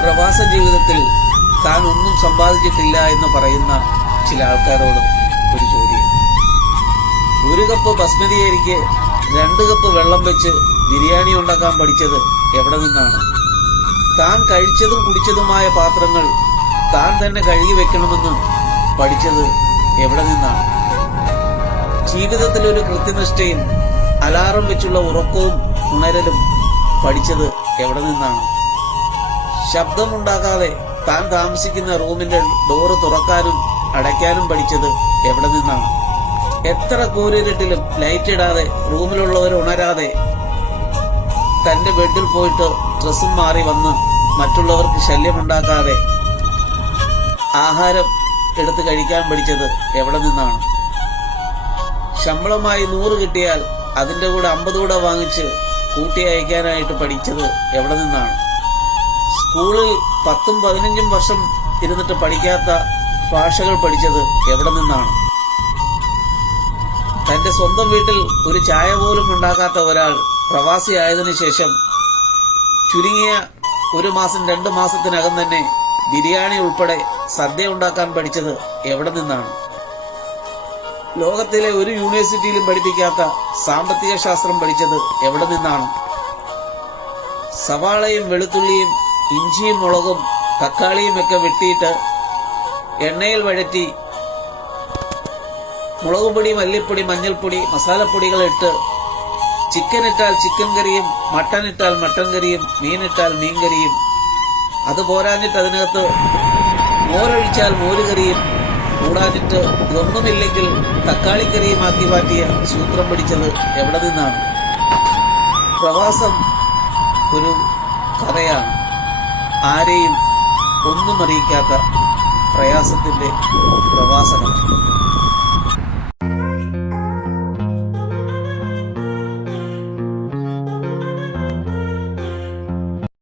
പ്രവാസ ജീവിതത്തിൽ താൻ ഒന്നും സമ്പാദിച്ചിട്ടില്ല എന്ന് പറയുന്ന ചില ആൾക്കാരോട് ഒരു ചോദ്യം. ഒരു കപ്പ് ബസ്മതി അരിക്ക് 2 കപ്പ് വെള്ളം വെച്ച് ബിരിയാണി ഉണ്ടാക്കാൻ പഠിച്ചത് എവിടെ നിന്നാണ്? താൻ കഴിച്ചതും കുടിച്ചതുമായ പാത്രങ്ങൾ താൻ തന്നെ കഴുകി വെക്കണമെന്ന് പഠിച്ചത് എവിടെ നിന്നാണ്? ജീവിതത്തിൽ ഒരു കൃത്യനിഷ്ഠയും അലാറം വെച്ചുള്ള ഉറക്കവും ഉണരലും പഠിച്ചത് എവിടെ നിന്നാണ്? ശബ്ദമുണ്ടാക്കാതെ താൻ താമസിക്കുന്ന റൂമിന്റെ ഡോറ് തുറക്കാനും അടയ്ക്കാനും പഠിച്ചത് എവിടെ നിന്നാണ്? എത്ര കൂരിരുട്ടിലും ലൈറ്റ് ഇടാതെ റൂമിലുള്ളവർ ഉണരാതെ തന്റെ ബെഡിൽ പോയിട്ട് ഡ്രസ്സും മാറി വന്ന് മറ്റുള്ളവർക്ക് ശല്യമുണ്ടാക്കാതെ ആഹാരം എടുത്ത് കഴിക്കാൻ പഠിച്ചത് എവിടെ നിന്നാണ്? ശമ്പളമായി 100 കിട്ടിയാൽ അതിന്റെ കൂടെ 50 കൂടെ വാങ്ങിച്ച് കൂട്ടി അയക്കാനായിട്ട് പഠിച്ചത് എവിടെ നിന്നാണ്? സ്കൂളിൽ 10ഉം 15ഉം വർഷം ഇരുന്നിട്ട് പഠിക്കാത്ത ഭാഷകൾ പഠിച്ചത് എവിടെ നിന്നാണ്? തന്റെ സ്വന്തം വീട്ടിൽ ഒരു ചായ പോലും ഉണ്ടാക്കാത്ത ഒരാൾ പ്രവാസിയായതിനു ശേഷം ചുരുങ്ങിയ 1 മാസം 2 മാസത്തിനകം തന്നെ ബിരിയാണി ഉൾപ്പെടെ സദ്യ ഉണ്ടാക്കാൻ പഠിച്ചത് എവിടെ നിന്നാണ്? ലോകത്തിലെ ഒരു യൂണിവേഴ്സിറ്റിയിലും പഠിപ്പിക്കാത്ത സാമ്പത്തിക ശാസ്ത്രം പഠിച്ചത് എവിടെ നിന്നാണ്? സവാളയും വെളുത്തുള്ളിയും ഇഞ്ചിയും മുളകും തക്കാളിയും ഒക്കെ വെട്ടിയിട്ട് എണ്ണയിൽ വഴറ്റി മുളകുപൊടി, മല്ലിപ്പൊടി, മഞ്ഞൾപ്പൊടി, മസാലപ്പൊടികൾ ഇട്ട് ചിക്കൻ ഇട്ടാൽ ചിക്കൻ കറിയും, മട്ടൻ ഇട്ടാൽ മട്ടൻ കറിയും, മീനിട്ടാൽ മീൻ കറിയും, അത് പോരാഞ്ഞിട്ട് അതിനകത്ത് മോരൊഴിച്ചാൽ മോരുകറിയും കൂടാഞ്ഞിട്ട് ഇതൊന്നുമില്ലെങ്കിൽ തക്കാളിക്കറിയുമാക്കി മാറ്റിയ സൂത്രം പഠിച്ചത് എവിടെ നിന്നാണ്? പ്രവാസം ഒരു കഥയാണ്. ആരെയും ഒന്നും അറിയിക്കാത്ത പ്രയാസത്തിന്റെ പ്രവാസമാണ്.